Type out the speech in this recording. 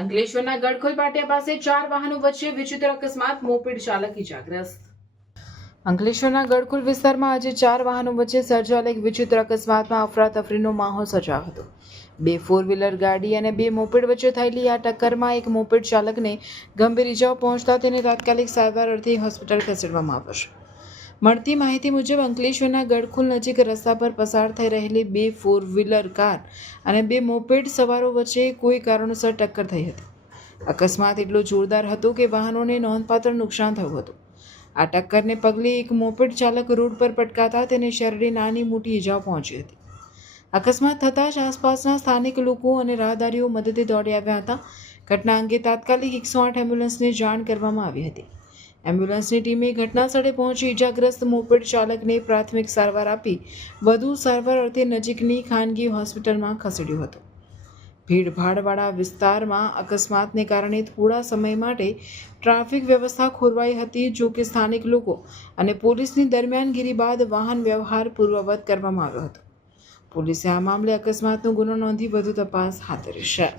અંકલેશ્વરના ગડખોલ પાટિયા પાસે 4 વાહનો વચ્ચે વિચિત્ર અકસ્માત, મોપેડ ચાલક ઇજાગ્રસ્ત. અંકલેશ્વરના ગડખોલ વિસ્તારમાં આજે 4 વાહનો વચ્ચે સર્જાયેલ એક વિચિત્ર અકસ્માતમાં અફરાતફરીનો માહોલ સર્જાયો હતો. 2 4-વ્હીલર ગાડી અને 2 મોપેડ વચ્ચે થયેલી આ ટક્કરમાં એક મોપેડ ચાલકને ગંભીર ઇજાઓ પહોંચતા તેને તાત્કાલિક સારવાર અર્થે હોસ્પિટલ ખસેડવામાં આવ્યો છે. મળતી માહિતી મુજબ અંકલેશ્વરના ગડખોલ નજીક રસ્તા પર પસાર થઈ રહેલી 2 4-વ્હીલર કાર અને 2 મોપેડ સવારો વચ્ચે કોઈ કારણોસર ટક્કર થઈ હતી. અકસ્માત એટલો જોરદાર હતો કે વાહનોને નોંધપાત્ર નુકસાન થયું હતું. આ ટક્કરને પગલે એક મોપેડ ચાલક રોડ પર પટકાતા તેને શરીરે નાની મોટી ઇજાઓ પહોંચી હતી. અકસ્માત થતાં જ આસપાસના સ્થાનિક લોકો અને રાહદારીઓ મદદે દોડી આવ્યા હતા. ઘટના અંગે તાત્કાલિક 108 એમ્બ્યુલન્સને જાણ કરવામાં આવી હતી. એમ્બ્યુલન્સની ટીમે ઘટના સ્થળે પહોંચી ઇજાગ્રસ્ત મોપેડ ચાલકને પ્રાથમિક સારવાર આપી વધુ સારવાર અર્થે નજીકની ખાનગી હોસ્પિટલમાં ખસેડ્યો હતો. ભીડભાડવાળા વિસ્તારમાં અકસ્માતને કારણે થોડા સમય માટે ટ્રાફિક વ્યવસ્થા ખોરવાઈ હતી. જો કે સ્થાનિક લોકો અને પોલીસની દરમિયાનગીરી બાદ વાહન વ્યવહાર પૂર્વવત કરવામાં આવ્યો હતો. પોલીસે આ મામલે અકસ્માતનો ગુનો નોંધી વધુ તપાસ હાથ ધરી છે.